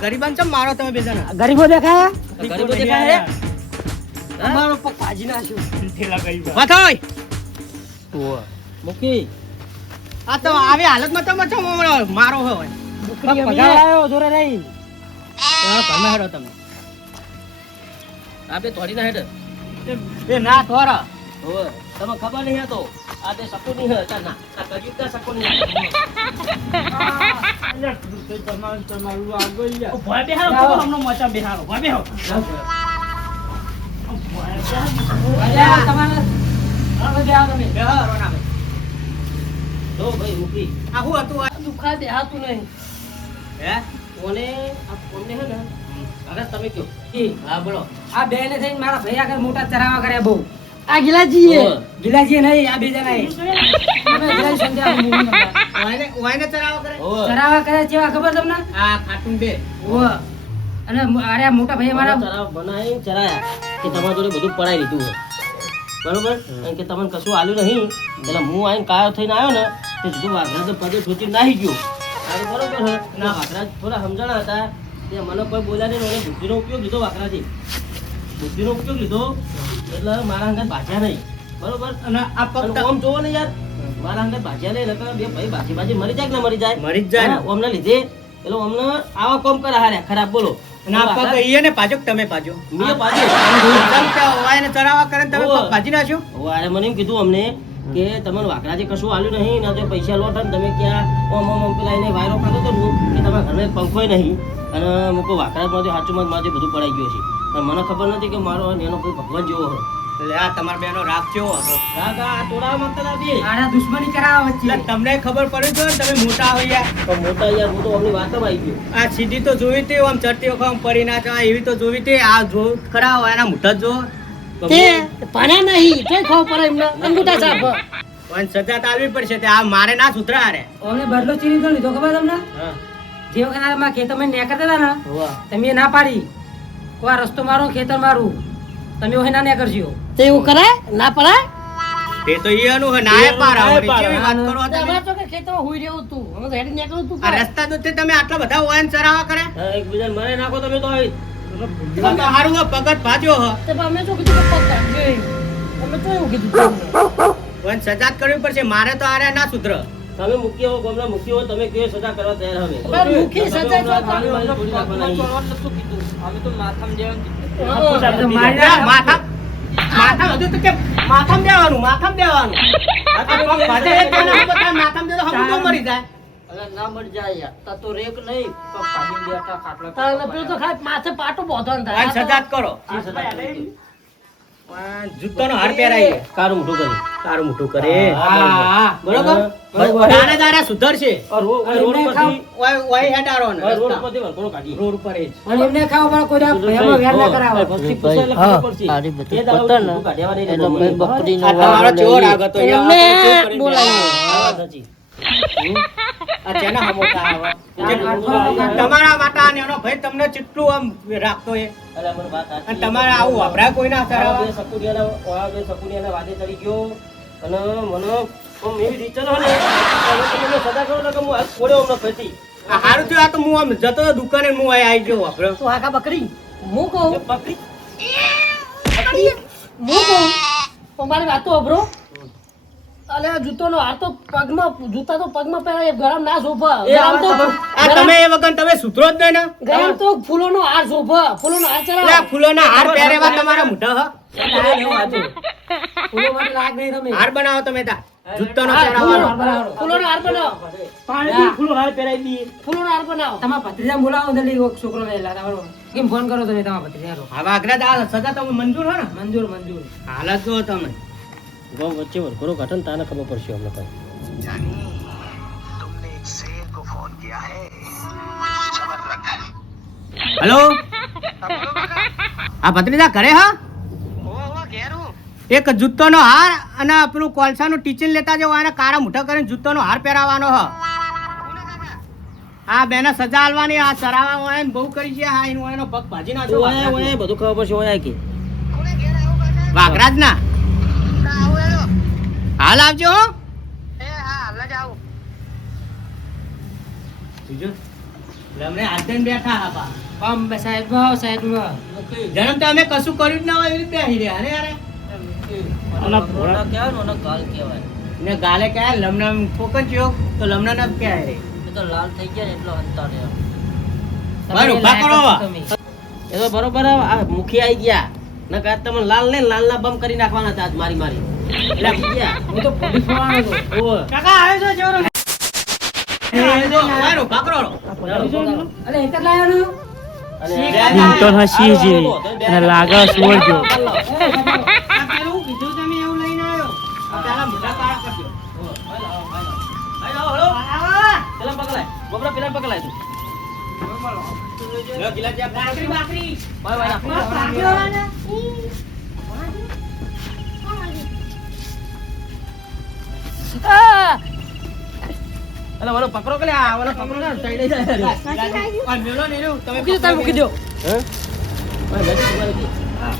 ગરીબાન ચમ મારો તમે બેજાના ગરીબો દેખાયા ગરીબો દેખાય અમારો પગ ભાજી નાખ્યો ઠેલા ગરીબ વાથોય મુકી આ તો આવી હાલતમાં તમે ચમ મારો હોય પગાર આવ્યો જોરે રહી ઘરમાં હેડો તમે આપે થોડી ના હેડ એ ના થોરા હોવે તમે ખબર નહીં હતો આ તે સકુન નહીં હતા ના આ કજિત કા સકુન નહીં તમારું આગળ યાર ભય બેહારો ખબર હમનો મચા બેહારો ભય બેહો તમારે તમે બેહારો ના તો ભાઈ મુકી આ હું હતું દુખા દેહાતું નહીં હે કોને આ કોને હે ને અરે તમે કયો હા બોલો આ બે ને થઈને મારા ભાઈ આગળ મોટા ચરાવા કર્યા બહુ આ ગિલાજી નહીં આ બે જણા વાયને ચરાવો કરે હોવે ચરાવા કર્યા કેવા ખબર તમને આ ખાટું બે ઓ અને અરે મોટા ભાઈ મારા ચરાવ બનાવી ચરાયા કે તમારા જોડે બધું પડાઈ લીધું હોય બરોબર અને કે તમને કશું આલ્યું નહીં એટલે હું આઈને કાયો થઈને આવ્યો ને તે સીધું વાઘરા તો પગે ઠોચી નાહી ગયો તારું બરોબર હે ના વાઘરા થોડા સમજણા હતા તે મને કોઈ બોલ્યા નહીં મને બુદ્ધિનો ઉપયોગ લીધો વાઘરાથી બુદ્ધિનો ઉપયોગ લીધો એટલે મારા અંગત ભાજ્યા નહીં બરોબર અને આ પગ ઓમ જોવો ને યાર મારા અંગત ભાજ્યા નહીં નકર બે ભાઈ ભાજી મરી જાય કે ના મરી જાય મરી જ જાય ને. ઓમને લીધે એટલે અમને આવા કોમ કરે હાર્યા ખરાબ બોલો અને આ પગ ઈયને પાજો કે તમે પાજો મેં પાછું ચમ કે વાયને ચરાવા કરે ને તમે પગ ભાજી નાખ્યો અરે મને એમ કીધું અમને કે તમને વાકરાથી કશું આલ્યું નહીં ના તો પૈસા લોટ ને તમે ક્યાં ઓમ પેલા એને વાયરો ખાતો હતો ને કે તમારા ઘરમાં પંખોય નહીં અને મૂકો વાકરામાંથી સાચું માંથી બધું પડાઈ ગયું છે અને મને ખબર નથી કે મારો એનો કોઈ ભગવાન જેવો હોય એટલે આ તમારા બેનો રાગ કેવો હતો રાગ આ ટોળા માંગતા નથી આના દુશ્મની કરાવવા વચ્ચે એટલે તમને ખબર પડી જો ને તમે મોટા હોય યાર તો મોટા યાર હું તો અમની વાત આવી ગયો આ સીધી તો જોવી હતી આમ ચડતી વખત આમ પડી ના જવાય એવી તો જોવી હતી આ જો ખરા હોય એના મોટા જો તે ભણ્યા નહીં તો ખબર પડે એમને અંગૂઠા સાફ પણ સજા તો આલવી પડશે તે આ મારે ના સુધરા રે અમને બદલો ચીરી તો લીધો ખબર તમને હા જે વખત મારા ખેતરમાં નેકરતા હતા ને હોવા તમે ના પાડી કોઈ રસ્તો મારો ખેતર મારું તમે ઓહે ના નેકરજો તો એવું કરાય ના પડાય તે તો એનું હે નાય પાર આવે કેવી વાત કરો તમે અમારે તો કે ખેતરમાં હુઈ રહ્યું તું અમે તો હેડી નીકળું તું આ રસ્તા તો તમે આટલા બધા વાયન ચરાવા કરે એકબીજાને મારે નાખો તમે તો આવી તો હારું હે પગત ભાજ્યો હ તો અમે તો કીધું કે પગ કાઢજો એમ. અમે તો એવું કીધું તમને. પણ સજા કરવી પડશે મારે તો આરે ના સુધર તમે મૂકી હો ગમલા મૂકી હો તમે કયો સજા કરવા તૈયાર હવે પણ મુખી સજા તો મારી મારી થોડી નાખવાની. માથા માથા હજુ તો કે માથામાં દેવાનું માથામાં દે તો હમ તો મરી જાય અરે ના મર જાય યાર તા તો રેક નહીં તો પાણી લેતા ખાટલા તારે પેલું તો ખાલી માથે પાટો બાંધવાનો થાય. વાયન સજા જ કરો શી સજા કરી? પણ જૂતોનો હાર પહેરાય કારું મોઢું કરી તારું મોટું કરે હા, બરોબર બરોબર. દાડે દાડે સુધરશે રોડ પરથી વાય હેડારો ને રોડ પરથી વળકોડો કાઢીએ. રોડ પર જ અને એમને ખાવ પણ કોઈ ભેગો વેર ના કરાવો પછી પૂછે એટલે ખબર પડશે. તારી બધી એ દાડો પતન ને, ઊંધું કાઢ્યા નહીં એટલે રહેતો મને. ભાઈ બકરીનો આ તમારો ચોર આગળ તો એમને બોલાવીએ. હા, સાચી. આ જેના હમોટા આવે તમારા માટે આ નેનો ભાઈ તમને કેટલું આમ રાખતો એ અરે મને વાત સાચી. અને તમારે આવું વપરાય કોઈ ના આ કરાવે બે સકુનિયાના વાદે ચડી ગયો અને મને આમ એવી રીતે ને હવે તમે સદા કરો ને કે હું હાથ છોડ્યો હમણાં ફરીથી. આ હારું થયું આ તો હું આમ જતો હતો દુકાને ને હું અહીં આવી ગયો વાપર્યો તું આખા બકરી હું કહું એ પકડી હું કહું તો મારી વાત તો અભરો અલે જૂતોનો હાર તો પગમાં જૂતા તો પગમાં પહેરાય ગરમ ના શોભા એ ગરમ તો આ તમે એ વગર તમે સુધરો જ નહીં ને ગરમ તો ફૂલોનો હાર શોભા ફૂલોનો હાર એટલે આ ચડાવ ફૂલોના હાર પહેરેવા તમારા મોઢા હ ફૂલો માટે લાગ નહીં તમે હાર બનાવો તમે તા જૂતોનો હાર પહેરાવાનો ફૂલોનો હાર બનાવો પાણીથી ફૂલો હાર પહેરાવી દઈએ. ફૂલોનો હાર બનાવો તમારા ભત્રીજા બોલાવો જલ્દી કોક છોકરો લઈ તમારો કેમ ફોન કરો તમે તમારા ભત્રીજાનો હવે આગળ આ સજા તમે મંજૂર હો ને મંજૂર મંજૂર હાલત જો તમે ગામ વચ્ચે વરઘોડો કાઢે ને તાને ખબર પડશે અમને ભાઈ. હેલો આ ભત્રીજા ઘરે હા એક જૂતોનો હાર અને પેલું કોલસાનું ટીચિન લેતા જવો અને કારા મુઠા કરીને જૂતોનો હાર પહેરાવવાનો હ આ બેને સજા આલવાની આ ચરાવા હોય ને બહુ કરી છે હા એનો એનો પગ ભાજી નાખો ઓય ઓય બધું ખબર પડશે ઓય કે વાઘરાજ ના હાલ આવજો હો લમને હાથે બેઠા હા આમ સાહેબ સાહેબ જન્મ તો અમે કશું કર્યું જ ના હોય એવી રીતે અહીં રહ્યા અરે યાર અને ભોળા કહેવાય ને અને ગાલ કહેવાય ને ગાલે કહેવાય લમણા ફોકચ્યો તો લમણા ના કહેવાય રે એ તો લાલ થઈ ગયા ને એટલો હંતા રે બરોબર ઉભા કરો હવે. એ તો બરોબર આ મુખી આવી ગયા ન કાત તમે લાલ ને લાલ ના બમ કરી નાખવાના હતા આજ મારી મારી એટલે આવી ગયા હું તો પોલીસ વાળો હતો ઓય કાકા આવે છો જોરો ઉભા કરો અલે એક જ લાયો તો હસી જે અને લાગે સુવર જો આ પેલું કીધું તમે એવું લઈને આવ્યો આ પેલા મોટા કાળા કરજો પેલા પકડાય બબરા પેલા પકડાય તું લો ગિલા જા બાકરી બાકરી ભાઈ ભાઈ અલે વાલો પકડો કે આ વાલો પકડો ને સાઈડ લઈ જાય આ મેલો ને એનું તમે મૂકી દો હે ભાઈ નથી ઉભા રહી હા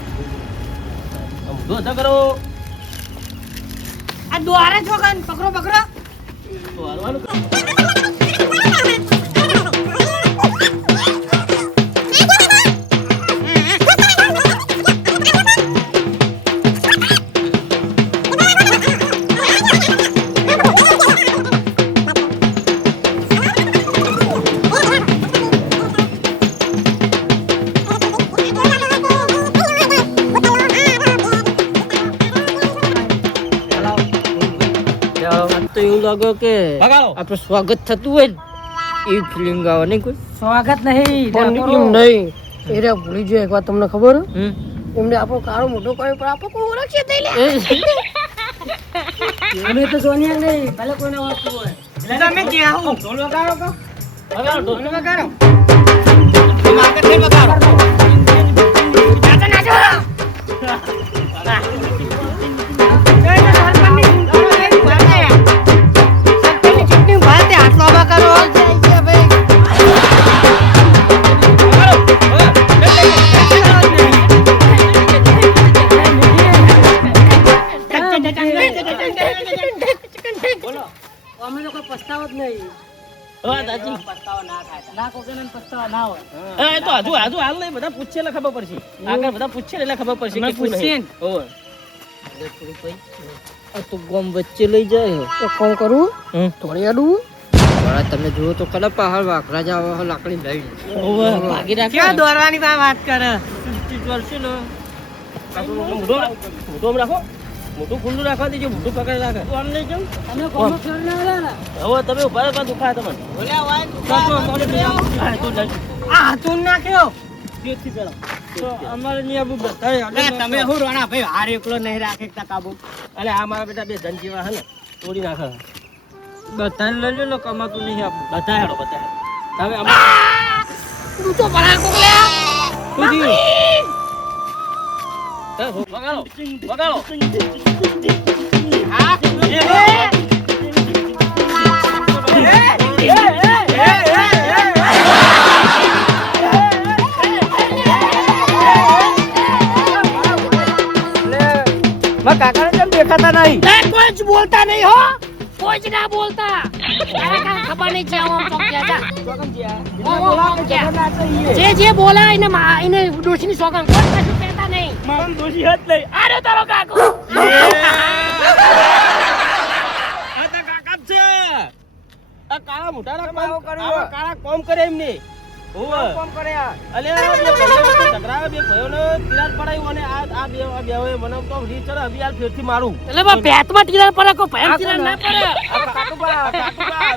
આમ દો તા કરો આ દ્વારે છોકન પકડો પકડો તો હાલવાનું તો એવું લાગે કે ભગાડો આપણું સ્વાગત થતું હોય ને એવી ફિલિંગ આવે નહીં કોઈ સ્વાગત નહીં પણ એમ નહીં એ ભૂલી જાય એક વાત તમને ખબર એમને આપણો કાળો મોટો કર્યો પણ આપણે કોઈ ઓળખીએ થઈ લે અમે તો સોનિયા નહીં ભલે કોઈને ઓળખતું હોય તમે ક્યાં આવો ઢોલ વગાડો કો વગાડો ઢોલ વગાડો તમે આગળ થી વગાડો નાચો અમે લોકો પસ્તાવો જ નહીં હા દાદી પસ્તાવો ના થાય ના કોકેને પસ્તાવો ના હોય એ તો હજુ હાલ નહીં બધા પૂછે એટલે ખબર પડશે આગળ બધા પૂછે એટલે ખબર પડશે અમે કે પૂછે પૂછીએ ને. ઓય આ તો ગમ વચ્ચે લઈ જાય તો કોણ કરું થોડી આડું તમે જુઓ તો કલા પહાડ વાકરા જાવ લાકડી લઈ ઓય ભાગી રાખે ક્યાં દોરવાની વાત કરે વર્ષે ને મોટું રાખો મોટું ખુલ્લું રાખવા દેજો મોટું પકડી રાખે તો આમ નહીં જાઉં તમે કોમો ફેરને આવેલા ને હવે તમે ઉભા રહો દુખાય તમને બોલ્યા હોય હા, તો લઈ. આ હાથું નાખ્યો તેથી પેલા તો અમારે નહીં આવું બધા અરે તમે હું રોણા ભાઈ હાર એકલો નહીં રાખે એકતા કાબુ અલે આ મારા બેટા બે ધન જેવા હે ને તોડી નાખે બધાને લઈ લો કમાતું નહીં આપું બધા હેડો બધા હેડો. તમે તું તો બડા કોકલ્યા વગાડો વગાડો હા કાકા કેમ દેખાતા નહીં કોઈ જ બોલતા નહીં હો કોઈ જ ના બોલતા તારે કાંઈ ખબર નહીં છે આમ ચોક્યા જા જે બોલા એને એને ડોશીની સોગન કોઈ કશું કહેતા નહીં મારા દોષી હાથ નહીં આરે તારો કાકો આ તો કાકા જ છે આ કાળા મોટા કાળા કોમ કરે એમને કોમ કરે અલે આ બે ભાઈઓ ઝઘડા બે ભાઈઓને તિરાડ પડાયું અને આ બે મને તો રી ચડે અભી હાલ ફેરથી મારું એટલે બા ભેતમાં ટીલર પડે કો ભેમ ટીલર ના પડે આ કાટુબા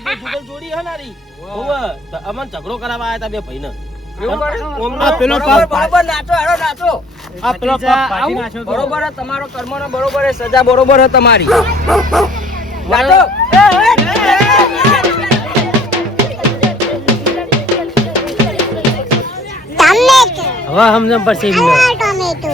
બે જુગલ જોડી હે નારી ઓવે અમન ઝઘડો કરાવવા આયા તા બે ભાઈને આ પેલો પગ બરોબર નાચો હેડો નાચો આ પેલો પગ પાડી નાખ્યો તો. બરોબર હે તમારો કર્મનો બરોબર હે સજા બરોબર હે તમારી નાચો હવે સમજણ પડશે એમને ટોમેટો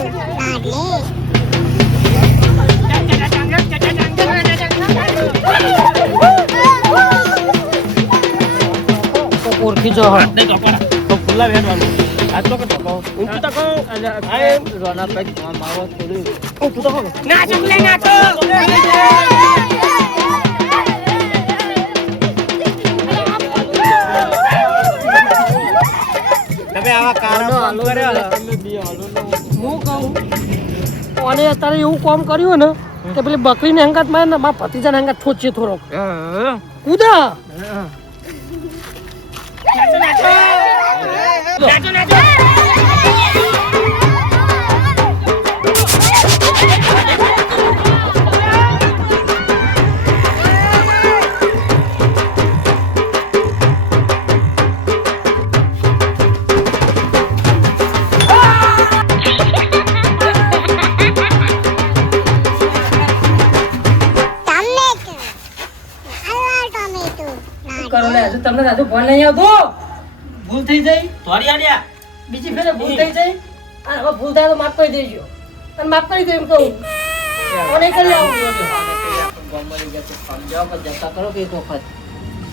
જો હો. તો ખુલ્લા બેઠવાનું આટલો કે ટકો ઊંચું ટકો આ એમ રોના ભાઈ મારો થોડું ઊંચું ટકો નાચો લે નાચો તમે આવા કારણો કર્યા હું કહું અને અત્યારે એવું કામ કર્યું ને કે પેલી બકરીને હંગાત મારે ને મારા ભતીજાને હંગાત ઠોચીએ થોડોક કૂદા કરો લે હજુ તમને દાદુ ફોન નહીં આવતો ભૂલ થઈ જાય થોડી આડ્યા બીજી ફેરે ભૂલ થઈ જાય અને હવે ભૂલ થાય તો માફ કરી દેજો અને માફ કરી દે એમ કહું અને કરી આવું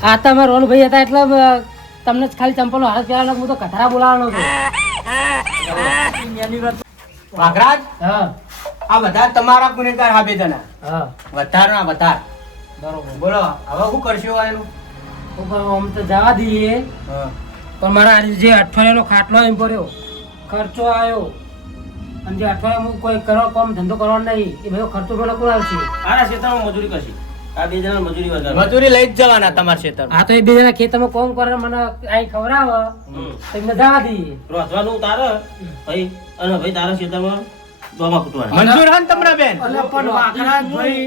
આ તમે રોલ ભાઈ હતા એટલે તમને જ ખાલી ચંપલનો હાથ પહેરાવાનો હું તો કથારા બોલાવવાનો હતો વાઘરાજ હા આ બધા તમારા ગુનેગાર હા બે જણા હા વધારના વધાર બરોબર બોલો હવે શું કરશો એનું આમ તો જવા દઈએ પણ મારા આજે જે અઠવાડિયાનો ખાટલો એમ પડ્યો ખર્ચો આવ્યો અને જે અઠવાડિયામાં કોઈ કરો કામ ધંધો કરવાનો નહીં એ બધો ખર્ચો મને કોણ આવશે આના ક્ષેત્રમાં મજૂરી કરશી આ બે જણા મજૂરી વધારે મજૂરી લઈ જ જવાના તમારા ક્ષેત્રમાં આ તો એ બે જણા ખેતરમાં કામ કરે મને અહીં ખવડાવે તો એમને જવા દઈએ રોધવાનું તારે ભાઈ અને ભાઈ તારા ક્ષેત્રમાં દોમાં કૂટવાના મંજૂર હન તમને બેન અલે પણ વાકરાજ ભાઈ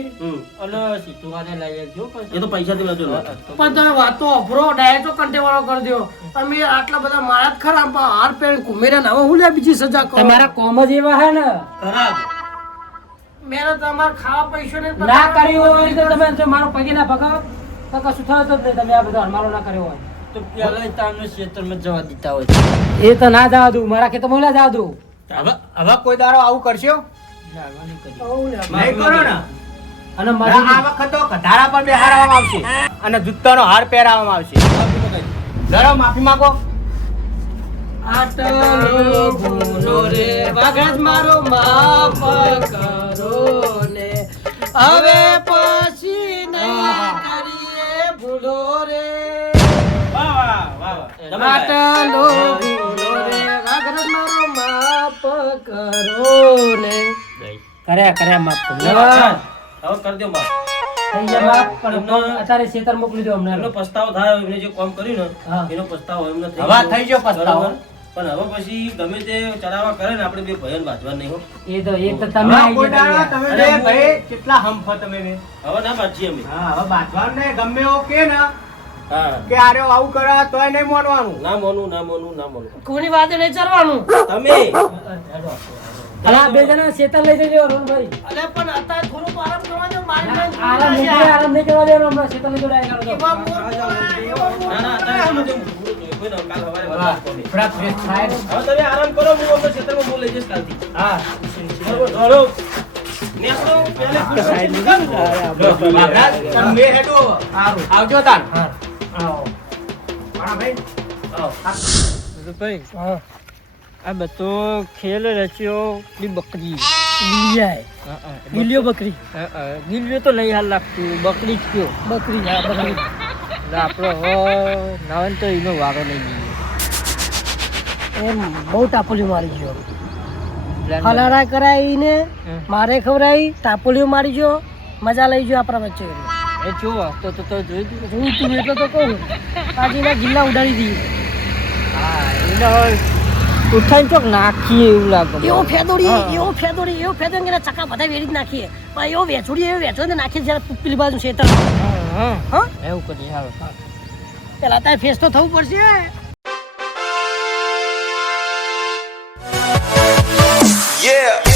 અલે સીતુવાને લઈ આવજો એ તો પૈસાથી મજૂર પણ તમે વાતો અભરો ડાયરેક્ટ કંટેવાળો કરી દો તમે આટલા બધા મારા જ ખરા પણ હાર પેણ ઘુમેરા ના હવે હું લે બીજી સજા કરો તમારા કોમ જ એવા હે ને ખરાબ મેં તમારે ખાવા પૈસો ને ના કર્યું હોય તો તમે જો મારો પગે ના ભગાવો તો કશું થયું જ નહીં તમે આ બધો હરમાલો ના કર્યો હોય તો પેલા તારનું ક્ષેત્રમાં જવા દીધા હોય એ તો ના જવા દઉં મારા ખેતરમાં ના જવા દઉં હવે કોઈ દારો આવું કરશો નહીં કરો ને અને આ વખત તો કધારા પર બેહારવામાં આવશે અને જૂતાનો હાર પહેરાવવામાં આવશે જરા માફી માંગો આટલો ભૂલો રે વાઘાજ મારો માફ કરો ને હવે પછી નહીં કરીએ ભૂલો રે આટલો ભૂલો રે વાઘાજ મારો માફ કરો ને કર્યા માફ હવે કરી દો માફ થઈ ગયા માફ પણ અત્યારે ખેતર મોકલી દો અમને એમનો પસ્તાવો થાય એમને જે કામ કર્યું હા. ને એનો પસ્તાવો એમને હવે થઈ ગયો પસ્તાવો. બરાબર? પણ હવે પછી ગમે તે ચડાવવા કરે ને આપણે બે ભયન વાંચવા નહીં હો એ તો તમે હવે આઈ કોઈ દાડો ગયા તમે અરે બે હું- ભાઈ કેટલા હંફો તમે બે હવે ના વાંચીએ અમે હા હવે બાંધવાનું નહીં ગમે એવો કે ને હા કે આરે આવું કરે તોય નહીં માનવાનું ના મોનું ના મોનું ના મોનું કોની વાત નહીં ચાલવાનું તમે અલા બે જણા શેતર લઈ જજો અરુણભાઈ અલે પણ અત્યારે થોડું આરામ કરવા દો મારી આરામ નહીં કરવા દેવાનો હમણાં શેતર લઈ જોડાય કરો ના ના અત્યારે શું નથી પૂરું થયું. કોઈ ના, કાલ સવારે વાત કરવી. થોડા ફ્રેશ થાય ને. હવે તમે આરામ કરો હું અમને ક્ષેત્રમાં હું લઈ જઈશ કાલથી હા બરોબર ધોરો નેસરો પહેલે મહારાજ, તમે હેડો. આવજો તાન આવો હા ભાઈ ભાઈ હા આ બધો ખેલ રચ્યો ની બકરી ગિલિયા ગિલિયો બકરી ગીલ્યો તો નહીં હાલ લાગતું બકરી જ કયો બકરી હા બકરી એટલે આપણો નાવન તો એનો વારો નહીં એમ બહુ ટાપોલીઓ મારી ગયો ગયો હલારા કરાવીને હમ. મારે ખવડાવી ટાપોલીઓ મારી ગયો મજા લઈ ગયો આપણા વચ્ચે એ જો તો જોઈ દીધું જોયું તું એટલે તો કહું પાજીના ગિલ્લા ઉડાડી દી હા એને ઉઠાઈને ચોક નાખીએ એવું લાગે એવો ફેદોડી હા. એવો ફેદોડી કે ચકા બધા વેરી જ નાખીએ પણ એવો વેચોડી નાખીએ જ્યારે પેલી બાજુ શેતર હા હા એવું કરીએ હાલ પેલા તારે ફેસ તો થવું પડશે Yeah.